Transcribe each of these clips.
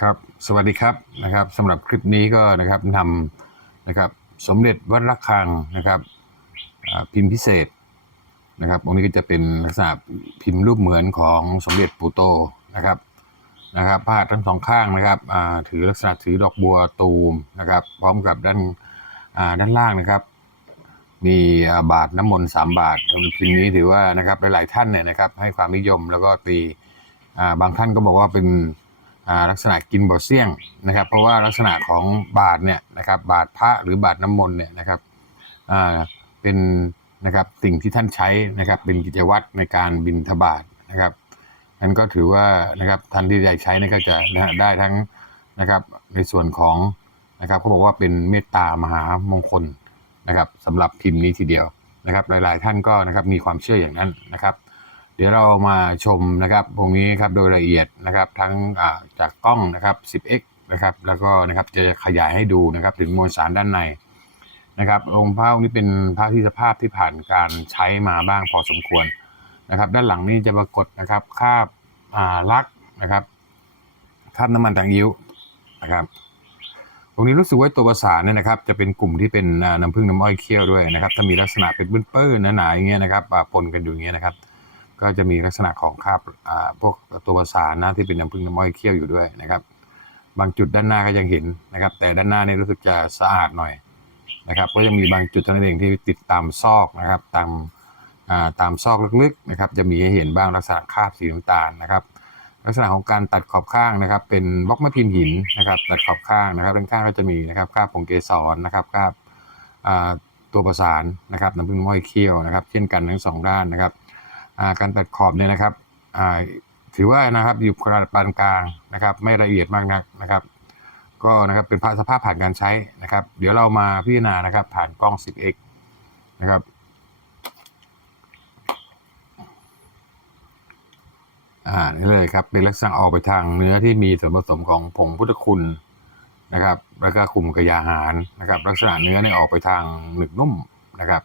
ครับ สวัสดีครับนะครับสำหรับคลิปนี้ก็นะครับนำนะครับสมเด็จวัดระฆังนะครับพิมพ์พิเศษนะครับองค์นี้ก็จะเป็นลักษณะพิมพ์รูปเหมือนของสมเด็จปู่โตนะครับนะครับพาดทั้งสองข้างนะครับถือลักษณะถือดอกบัวตูมนะครับพร้อมกับด้านด้านล่างนะครับ มีบาทน้ำมนต์สามบาทพิมพ์นี้ถือว่านะครับหลายๆท่านเนี่ยนะครับให้ความนิยมแล้วก็ตีบางท่านก็บอกว่าเป็น ลักษณะกินบ่เสี่ยงนะครับ เพราะว่าลักษณะของบาทเนี่ยนะครับบาทพระหรือบาทน้ำมนต์เนี่ยนะครับเป็นนะครับสิ่งที่ท่านใช้นะครับเป็นกิจวัตรในการบินทบาทนะครับนั้นก็ถือว่านะครับท่านที่ได้ใช้นี่ก็จะได้ทั้งนะครับในส่วนของนะครับเขาบอกว่าเป็นเมตตามหามงคลนะครับสำหรับพิมพ์นี้ทีเดียวนะครับ หลาย ๆ ท่านก็นะครับมีความเชื่ออย่างนั้นนะครับ ดี๋ยวเรามาชมนะครับตรงนี้ครับโดยละเอียดนะครับทั้งจากกล้องนะครับ 10x นะครับแล้วก็นะครับจะขยายให้ดูนะครับถึงมวลสารด้านในนะครับองค์พระองค์นี้เป็นพระที่สภาพที่ผ่านการใช้มาบ้างพอสมควรนะครับ ด้านหลังนี้จะปรากฏนะครับคาบลักนะครับคาบน้ำมันต่างยิ้วนะครับตรงนี้รู้สึกว่าตัวประสานเนี่ยนะครับ จะเป็นกลุ่มที่เป็นน้ำผึ้งน้ำอ้อยเคี่ยวด้วยนะครับ ถ้ามีลักษณะเป็นเปื้นๆหนาๆอย่างเงี้ยนะครับปนกันอยู่อย่างเงี้ยนะครับ ก็จะมีลักษณะของคราบพวกตัวประสานนะที่เป็นน้ำผึ้งน้ำอ้อยเคี่ยวอยู่ด้วยนะครับ บางจุดด้านหน้าก็ยังเห็นนะครับ แต่ด้านหน้านี่รู้สึกจะสะอาดหน่อยนะครับ ก็ยังมีบางจุดเท่านั้นเองที่ติดตามซอกนะครับ ตามตามซอกลึกๆนะครับ จะมีให้เห็นบ้างลักษณะคราบสีน้ำตาลนะครับลักษณะของการตัดขอบข้างนะครับ เป็นบล็อกไม้พิมพ์หินนะครับ ตัดขอบข้างนะครับด้านข้างก็จะมีนะครับคราบผงเกสรนะครับคราบตัวประสานนะครับน้ำผึ้งน้ำอ้อยเคี่ยวนะครับ เช่นกันทั้งสองด้านนะครับ การตัดขอบเนี่ยนะครับถือว่านะครับอยู่ขนาดปานกลางนะครับ ไม่ละเอียดมากนักนะครับ ก็นะครับเป็นสภาพผ่านการใช้นะครับ เดี๋ยวเรามาพิจารณานะครับ ผ่านกล้อง 10x นะครับอ่านี่เลยครับเป็นลักษณะออกไปทางเนื้อที่มีส่วนผสมของผงพุทธคุณนะครับ แล้วก็คุมกระยาหารนะครับ ลักษณะเนื้อเนี่ยออกไปทางหนึบนุ่มนะครับ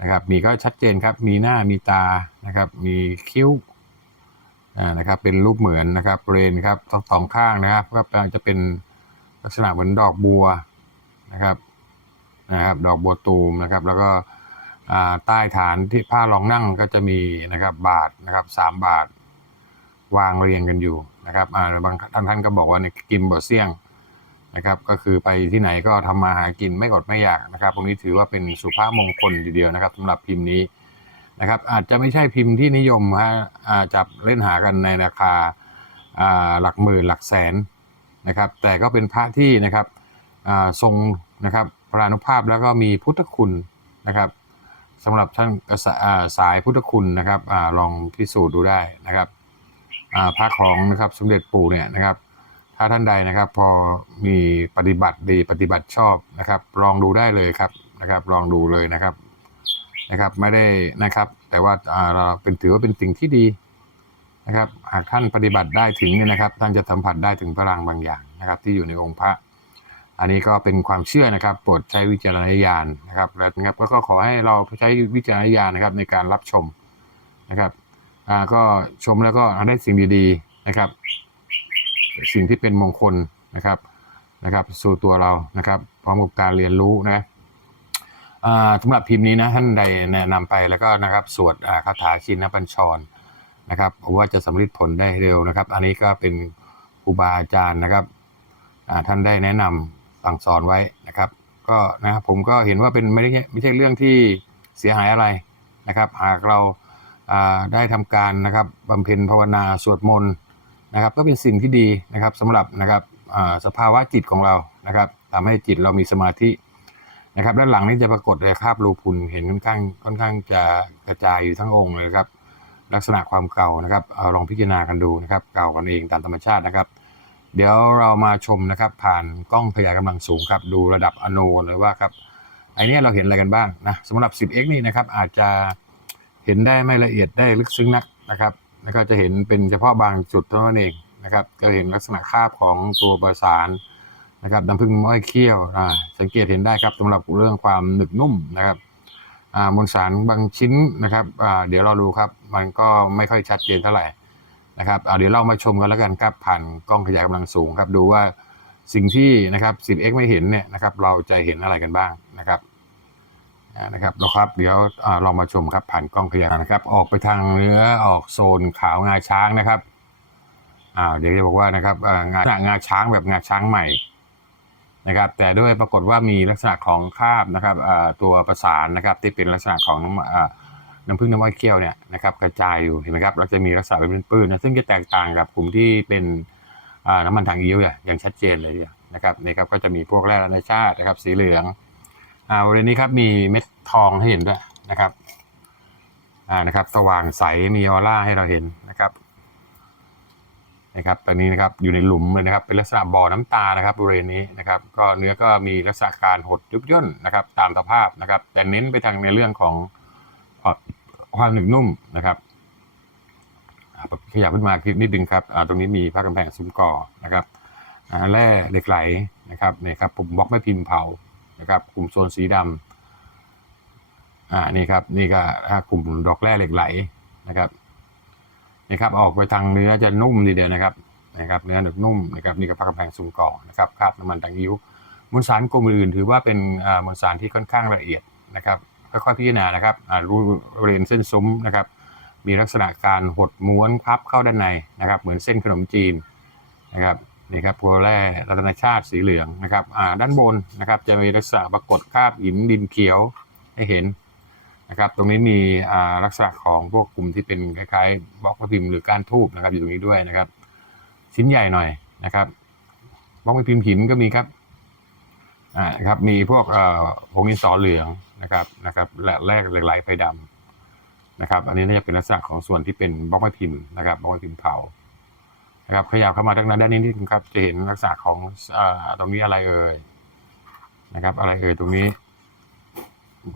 นะครับมีก็ชัดเจนครับ มีหน้ามีตานะครับ มีคิ้วนะครับ เป็นรูปเหมือนนะครับเรนครับทั้งสองข้างนะครับ ก็จะเป็นลักษณะเหมือนดอกบัวนะครับนะครับ ดอกบัวตูมนะครับ แล้วก็ใต้ฐานที่ผ้ารองนั่งก็จะมีนะครับ บาทนะครับสามบาทวางเรียงกันอยู่นะครับบางท่านท่านก็บอกว่าในกิมบ่อเสี่ยง นะครับก็คือไปที่ไหนก็ทำมาหากินไม่อดไม่อยากนะครับตรงนี้ถือว่าเป็นสุภาพมงคลทีเดียวนะครับสำหรับพิมพ์นี้นะครับ อาจจะไม่ใช่พิมพ์ที่นิยมฮะจับเล่นหากันในราคาหลักหมื่นหลักแสนนะครับ แต่ก็เป็นพระที่นะครับทรงนะครับพรานุภาพแล้วก็มีพุทธคุณนะครับสำหรับท่านสายพุทธคุณนะครับอลองพิสูจน์ดูได้นะครับพระของนะครับสมเด็จปู่เนี่ยนะครับ ถ้าท่านใดนะครับ พอมีปฏิบัติดีปฏิบัติชอบนะครับ ลองดูได้เลยครับนะครับ ลองดูเลยนะครับนะครับ ไม่ได้นะครับ แต่ว่าเราเป็นถือว่าเป็นสิ่งที่ดีนะครับ หากท่านปฏิบัติได้ถึงเนี่ยนะครับ ท่านจะสัมผัสได้ถึงพลังบางอย่างนะครับ ที่อยู่ในองค์พระ อันนี้ก็เป็นความเชื่อนะครับโปรดใช้วิจารณญาณนะครับแล้วนะครับก็ขอให้เราใช้วิจารณญาณนะครับในการรับชมนะครับก็ชมแล้วก็ได้สิ่งดีๆนะครับ สิ่งที่เป็นมงคลนะครับนะครับ สู่ตัวเรานะครับ พร้อมกับการเรียนรู้นะสำหรับพิมพ์นี้นะท่านใดแนะนำไปแล้วก็นะครับ สวดคาถาชินปัญชรนะครับผมว่าจะสำเร็จผลได้เร็วนะครับ อันนี้ก็เป็นครูบาอาจารย์นะครับท่านได้แนะนำสั่งสอนไว้นะครับ ก็นะครับผมก็เห็นว่าเป็นไม่ได้ไม่ใช่เรื่องที่เสียหายอะไรนะครับ หากเราได้ทำการนะครับบำเพ็ญภาวนาสวดมนต์ นะครับก็เป็นสิ่งที่ดีนะครับสำหรับนะครับสภาวะจิตของเรานะครับทำให้จิตเรามีสมาธินะครับ ด้านหลังนี้จะปรากฏเลยคราบรูพุนเห็นค่อนข้างค่อนข้างจะกระจายอยู่ทั้งองค์เลยครับ ลักษณะความเก่านะครับเอาลองพิจารณากันดูนะครับ เก่ากันเองตามธรรมชาตินะครับ เดี๋ยวเรามาชมนะครับ ผ่านกล้องขยายกำลังสูงครับดูระดับอนูเลยว่าครับไอเนี้ยเราเห็นอะไรกันบ้างนะสำหรับ 10x นี่นะครับอาจจะเห็นได้ไม่ละเอียดได้ลึกซึ้งนักนะครับ แล้วก็จะเห็นเป็นเฉพาะบางจุดเท่านั้นเองนะครับก็เห็นลักษณะคาบของตัวประสานนะครับน้ำผึ้งอ้อยเคี่ยวอ่าสังเกตเห็นได้ครับสำหรับเรื่องความหนึบนุ่มนะครับอ่ามวลสารบางชิ้นนะครับอ่าเดี๋ยวเราดูครับ มันก็ไม่ค่อยชัดเจนเท่าไหร่นะครับเอาเดี๋ยวเรามาชมกันแล้วกันครับผ่านกล้องขยายกำลังสูงครับดูว่าสิ่งที่นะครับ 10x ไม่เห็นเนี่ยนะครับเราจะเห็นอะไรกันบ้างนะครับ นะครับนะครับ เดี๋ยวอ่าลองมาชมครับผ่านกล้องขยายนะครับ ออกไปทางเนื้อออกโซนขาวงาช้างนะครับอ่าเดี๋ยวจะบอกว่านะครับอ่างางาช้างแบบงาช้างใหม่นะครับ แต่ด้วยปรากฏว่ามีลักษณะของคราบนะครับตัวประสานนะครับ ที่เป็นลักษณะของน้ำน้ำผึ้งน้ำอ้อยเคี่ยวเนี่ยนะครับกระจายอยู่เห็นไหมครับเราจะมีลักษณะเป็นปื้นนะซึ่งจะแตกต่างกับกลุ่มที่เป็นน้ำมันทางอิ้วอย่างชัดเจนเลยนะครับนี่ครับก็จะมีพวกแร่ธรรมชาตินะครับสีเหลือง อ่าบริเวณนี้ครับมีเม็ดทองให้เห็นด้วยนะครับอ่านะครับ สว่างใสมีออร่าให้เราเห็นนะครับนะครับตอนนี้นะครับอยู่ในหลุมเลยนะครับ เป็นลักษณะบ่อน้ำตานะครับบริเวณนี้นะครับ ก็เนื้อก็มีลักษณะการหดยุบย่นนะครับ ตามสภาพนะครับ แต่เน้นไปทางในเรื่องของความหนึบนุ่มนะครับขยับขึ้นมาคลิปนิดนึงครับอ่าตรงนี้มีผ้ากำแพงซุ้มก่อนะครับอ่าแร่เหล็กไหลนะครับนี่ครับปุ่มบล็อกไม่พิมพ์เผา นะครับกลุ่มโซนสีดำอ่านี่ครับนี่ก็อ่ากลุ่มดอกแร่เหล็กไหลนะครับนี่ครับออกไปทางเนื้อจะนุ่มดีเดียวนะครับนะครับเนื้อหนึบนุ่มนะครับนี่ก็ผ้ากำแพงซุ้มก่อนะครับคราบน้ำมันตังยิ้วมวลสารกลุ่มอื่นถือว่าเป็นอ่ามวลสารที่ค่อนข้างละเอียดนะครับค่อยๆพิจารณานะครับอ่ารูบริเวณเส้นซุ้มนะครับ มีลักษณะการหดม้วนพับเข้าด้านในนะครับ เหมือนเส้นขนมจีนนะครับ นี่ครับโพแร่รัตนชาติสีเหลืองนะครับอ่าด้านบนนะครับจะมีลักษณะปรากฏคาบหินดินเขียวให้เห็นนะครับ ตรงนี้มีอ่าลักษณะของพวกกลุ่มที่เป็นคล้ายๆบล็อกพิมพ์หรือก้านทูบนะครับอยู่ตรงนี้ด้วยนะครับ ชิ้นใหญ่หน่อยนะครับบล็อกพิมพ์หินก็มีครับอ่าครับมีพวกเอ่อผงดินสอเหลืองนะครับนะครับและแรกเหล็กไหลไฟดำนะครับ อันนี้น่าจะเป็นลักษณะของส่วนที่เป็นบล็อกไม้พิมพ์นะครับบล็อกไม้พิมพ์เผา นะครับขยับเข้ามาทางด้านนี้นิดนึงครับ จะเห็นลักษณะของอตรงนี้อะไรเอ่ยนะครับ อะไรเอ่ยตรงนี้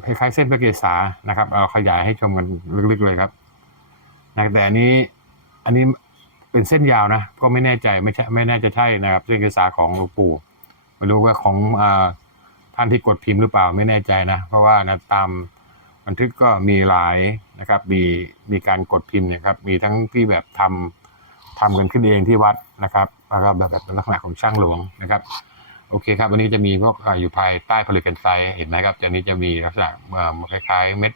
คล้ายๆเส้นพระเกศานะครับเอาขยายให้ชมกันลึกๆเลยครับนะแต่อันนี้อันนี้เป็นเส้นยาวนะ ก็ไม่แน่ใจไม่ใช่ไม่แน่จะใช่นะครับ เส้นเกศาของหลวงปู่ไม่รู้ว่าของอท่านที่กดพิมพ์หรือเปล่าไม่แน่ใจนะ เพราะว่านะตามบันทึกก็มีหลายนะครับ มีมีการกดพิมพ์เนะครับ มีทั้งที่แบบทำ ทำกันขึ้นเองที่วัดนะครับแล้วก็แบบแบบลักษณะของช่างหลวงนะครับ โอเคครับวันนี้จะมีพวกออยู่ภายใต้ผลิตกันไฟเห็นไหมครับจะนี้จะมีลักษณะคล้ายๆ เม็ด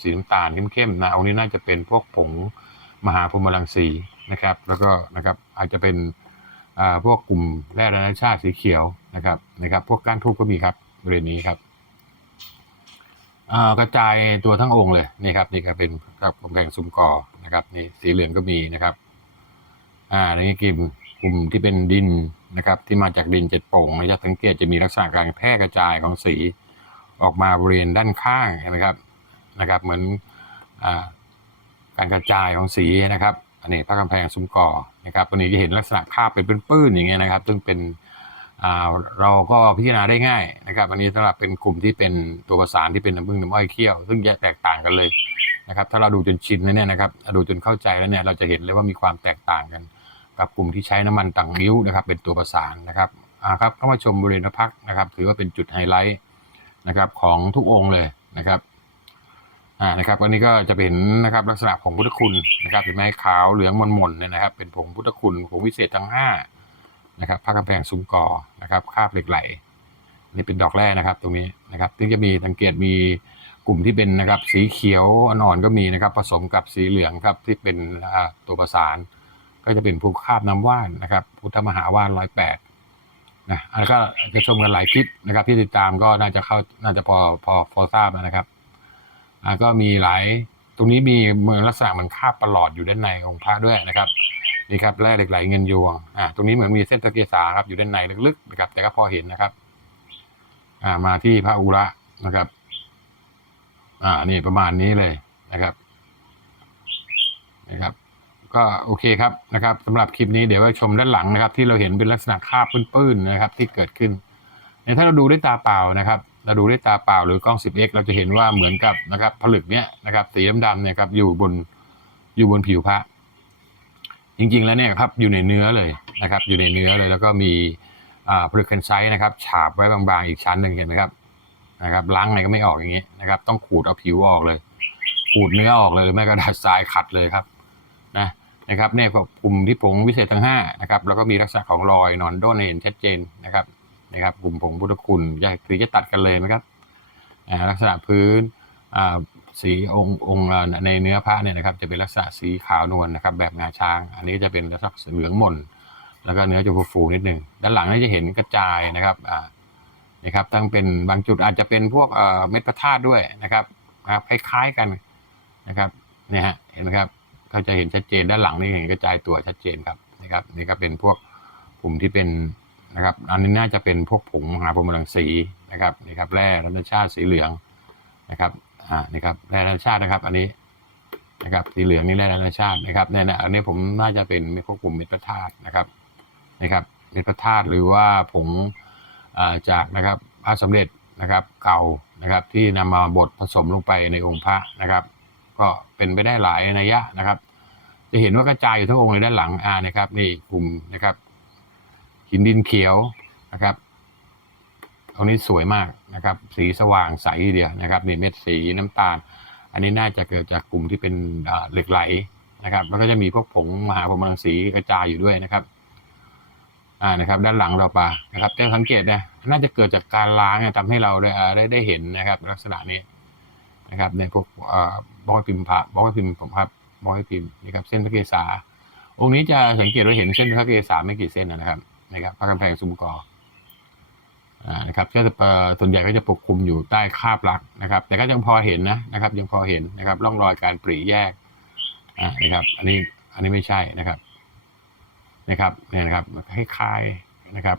สีน้ำตาลเข้มๆนะอันนี้น่าจะเป็นพวกผงมหาพรมรังสีนะครับ แล้วก็นะครับอาจจะเป็นพวกกลุ่มแร่ธรรมชาติสีเขียวนะครับนะครับ พวกก้านทูบก็มีครับบริเวณนี้ครับกระจายตัวทั้งองค์เลยนี่ครับนี่ก็เป็นกับกำแพงซุ้มกอนะครับนี่สีเหลืองก็มีนะครับ อ่าในกลุ่มกลุ่มที่เป็นดินนะครับ ที่มาจากดินเจ็ดโป่งนะจะสังเกตจะมีลักษณะการแพร่กระจายของสีออกมาบริเวณด้านข้างนไหมครับนะครับ เหมือนอ่าการกระจายของสีนะครับ อันนี้ผ้ากำแพงซุ้มก่อนะครับตัวนี้จะเห็นลักษณะคาบเป็นปื้นๆอย่างเงี้ยนะครับ ซึ่งเป็นอ่าเราก็พิจารณาได้ง่ายนะครับอันนี้สำหรับเป็นกลุ่มที่เป็นตัวประสานที่เป็นน้ำผึ้งน้ำอ้อยเคี่ยว ซึ่งแยกแตกต่างกันเลยนะครับ ถ้าเราดูจนชินแล้วเนี่ยนะครับดูจนเข้าใจแล้วเนี่ยเราจะเห็นเลยว่ามีความแตกต่างกัน กับกลุ่มที่ใช้น้ำมันต่างนิ้วนะครับ เป็นตัวประสานนะครับอ่าครับเข้ามาชมบริเวณพักนะครับ ถือว่าเป็นจุดไฮไลท์นะครับของทุกองค์เลยนะครับอ่านะครับอันนี้ก็จะเป็นนะครับลักษณะผงพุทธคุณนะครับเห็นไหมขาวเหลืองมนมนๆเนี่ยนะครับ เป็นผงพุทธคุณผงวิเศษทั้งห้านะครับผ้ากำแพงซุ้มกอนะครับคาบเหล็กไหลนี่เป็นดอกแร่นะครับ ตรงนี้นะครับซึ่งจะมีสังเกตมีกลุ่มที่เป็นนะครับ สีเขียวอ่อนๆก็มีนะครับ ผสมกับสีเหลืองครับที่เป็นตัวประสาน ก็จะเป็นภูคาบน้ำว่านนะครับ พุทธมหาว่านร้อยแปดนะอันนี้ก็จะชมกันหลายคลิปนะครับ ที่ติดตามก็น่าจะเข้าน่าจะพอพอพอทราบนะครับอ่าก็มีหลายตรงนี้มีเมือนลักษณะเหมือนคาบประหลอดอยู่ด้านในของพระด้วยนะครับนี่ครับแร่เหล็กไหลเงินยวงอ่าตรงนี้เหมือนมีเส้นตะเกียสาครับอยู่ด้านในลึกๆนะครับ แต่ก็พอเห็นนะครับ อ่ามาที่พระอุระนะครับ อ่านี่ประมาณนี้เลยนะครับนะครับ ก็โอเคครับนะครับสำหรับคลิปนี้เดี๋ยวไปชมด้านหลังนะครับ ที่เราเห็นเป็นลักษณะคราบปื้นๆนะครับ ที่เกิดขึ้นเนี่ยถ้าเราดูด้วยตาเปล่านะครับ เราดูด้วยตาเปล่าหรือกล้อง 10x เราจะเห็นว่าเหมือนกับนะครับผลึกเนี้ยนะครับสีดำๆเนี่ยครับอยู่บนอยู่บนผิวพระจริง ๆ แล้วเนี่ยครับอยู่ในเนื้อเลยนะครับ อยู่ในเนื้อเลยแล้วก็มีผลึกแคนไซต์นะครับ ฉาบไว้บางๆอีกชั้นหนึ่งเห็นไหมครับนะครับล้างไงก็ไม่ออกอย่างนี้นะครับ ต้องขูดเอาผิวออกเลย ขูดเนื้อออกเลยหรือไม่กระดาษทรายขัดเลยครับ นะครับเนี่ยก็กลุ่มที่ผงวิเศษทั้งห้านะครับแล้วก็มีลักษณะของรอยนอนด้นเห็นชัดเจนนะครับนะครับ กลุ่มผงพุทธคุณจะคือจะตัดกันเลยไหมครับลักษณะพื้นสีองค์องค์ในเนื้อพระเนี่ยนะครับ จะเป็นลักษณะสีขาวนวลนะครับ แบบงาช้าง อันนี้จะเป็นลักษณะเหลืองหม่นแล้วก็เนื้อจะฟูๆนิดหนึ่งด้านหลังนี่จะเห็นกระจายนะครับนะครับตั้งเป็นบางจุดอาจจะเป็นพวกเม็ดพระธาตุด้วยนะครับนะครับคล้ายๆกันนะครับเนี่ยฮะเห็นไหมครับ เขาจะเห็นชัดเจนด้านหลังนี่เห็นกระจายตัวชัดเจนครับนะครับนี่ก็เป็นพวกกลุ่มที่เป็นนะครับอันนี้น่าจะเป็นพวกผงมหาพรมรังสีนะครับนี่ครับแร่ธรรมชาติสีเหลืองนะครับอ่านี่ครับแร่ธรรมชาตินะครับ อันนี้นะครับสีเหลืองนี่แร่ธรรมชาตินะครับเนี่ยนะอันนี้ผมน่าจะเป็นพวกกลุ่มเม็ดพระธาตุนะครับนะครับเม็ดพระธาตุหรือว่าผงอ่าจากนะครับพระสมเด็จนะครับเก่านะครับที่นำมาบดผสมลงไปในองค์พระนะครับ ก็เป็นไปได้หลายนัยยะนะครับ จะเห็นว่ากระจายอยู่ทั้งองค์เลยด้านหลังอ่านะครับนี่กลุ่มนะครับ หินดินเขียวนะครับตรงนี้สวยมากนะครับ สีสว่างใสทีเดียวนะครับนี่เม็ดสีน้ำตาล อันนี้น่าจะเกิดจากกลุ่มที่เป็นเหล็กไหลนะครับ แล้วก็จะมีพวกผงมหาพรหมรังสีกระจายอยู่ด้วยนะครับอ่านะครับ ด้านหลังเราปะนะครับจะสังเกตนะน่าจะเกิดจากการล้างเนี่ยทำให้เราได้ได้เห็นนะครับ ลักษณะนี้ นะครับในพวกบล็อกพิมพ์พระบล็อกพิมพ์ผมครับบล็อกพิมพ์นี่ครับเส้นพระเกศาองค์นี้จะสังเกตว่าเห็นเส้นพระเกศาไม่กี่เส้นนะครับนะครับพระกำแพงซุ้มกออ่านะครับก็จะส่วนใหญ่ก็จะปกคลุมอยู่ใต้คาบลักนะครับ แต่ก็ยังพอเห็นนะนะครับ ยังพอเห็นนะครับร่องรอยการปรีแยกนะครับ อันนี้อันนี้ไม่ใช่นะครับนะครับเนี่ยนะครับคล้ายๆนะครับ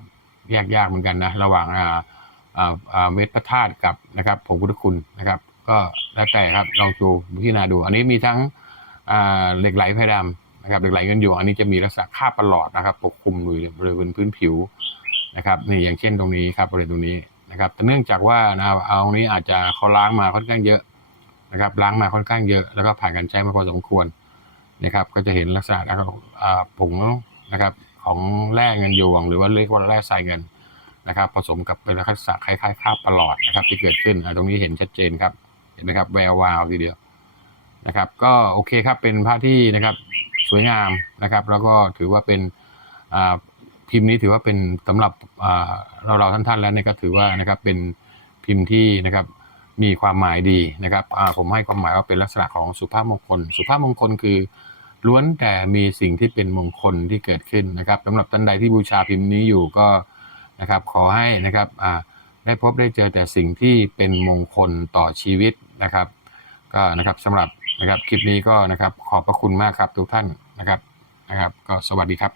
แยกยากเหมือนกันนะ ระหว่างอ่าอ่าเม็ดพระธาตุกับนะครับผงพุทธคุณนะครับ ก็แล้วแต่ครับลองดูพิจารณาดู อันนี้มีทั้งเหล็กไหลไฟดำนะครับเหล็กไหลเงินหยวงอันนี้จะมีลักษณะคาบประหลอดนะครับปกคลุมอยู่บริเวณพื้นผิวนะครับนี่อย่างเช่นตรงนี้ครับบริเวณตรงนี้นะครับแต่เนื่องจากว่านะเอานี้อาจจะเขาล้างมาค่อนข้างเยอะนะครับล้างมาค่อนข้างเยอะแล้วก็ผ่านการใช้มาพอสมควรนะครับ ก็จะเห็นลักษณะนะครับอ่าผงนะครับของแร่เงินหยวง หรือว่าเรียกว่าแร่ทรายเงินนะครับ ผสมกับเป็นลักษณะคล้ายๆคาบประหลอดนะครับ ที่เกิดขึ้นตรงนี้เห็นชัดเจนครับ เห็นไหมครับแวววาวทีเดียวนะครับ ก็โอเคครับเป็นผ้าที่นะครับสวยงามนะครับ แล้วก็ถือว่าเป็นอ่าพิมพ์นี้ถือว่าเป็นสำหรับอ่าเราเราท่านๆแล้วเนี่ยก็ถือว่านะครับเป็นพิมพ์ที่นะครับมีความหมายดีนะครับผมให้ความหมายว่าเป็นลักษณะของสุภาพมงคล สุภาพมงคลคือล้วนแต่มีสิ่งที่เป็นมงคลที่เกิดขึ้นนะครับสำหรับท่านใดที่บูชาพิมพ์นี้อยู่ก็นะครับขอให้นะครับอ่าได้พบได้เจอแต่สิ่งที่เป็นมงคลต่อชีวิต นะครับ ก็นะครับสำหรับนะครับคลิปนี้ก็นะครับขอบพระคุณมากครับทุกท่านนะครับนะครับ ก็สวัสดีครับ